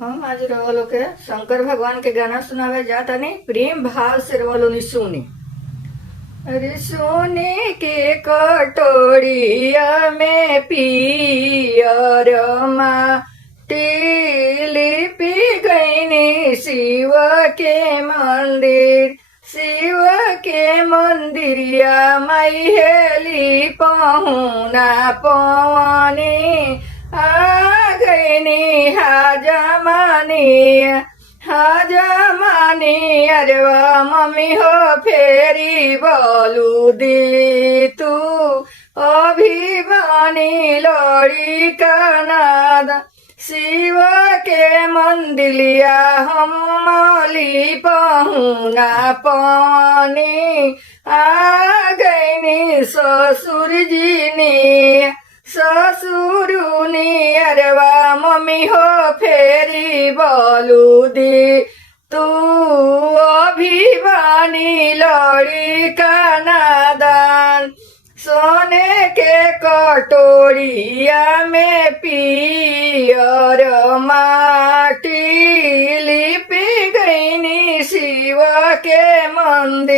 हम आज रवलो के शंकर भगवान के गाना सुनावे जाता नहीं प्रेम भाव से रवलो नी सुनी। अरे सोने के कटोरिया में पियर माटी लिपि गईनी शिव के मंदिर। शिव के मंदिरिया माई हेली पहुना पवनी आ गईनी हाजमानी अरवा मम्मी हो फेरी बोलू दी तू अभिमानी लड़ी कनादा। शिव के मंदिलिया हम मौली पहुना पानी आ गईनी ससुर जी ने ससुरुनी अरवा मम्मी हो फेरी बोलू दी तू अभिमानी लड़ी का नादान। सोने के कटोरिया में पियर माटी लिपि गईनी शिव के मंदिर।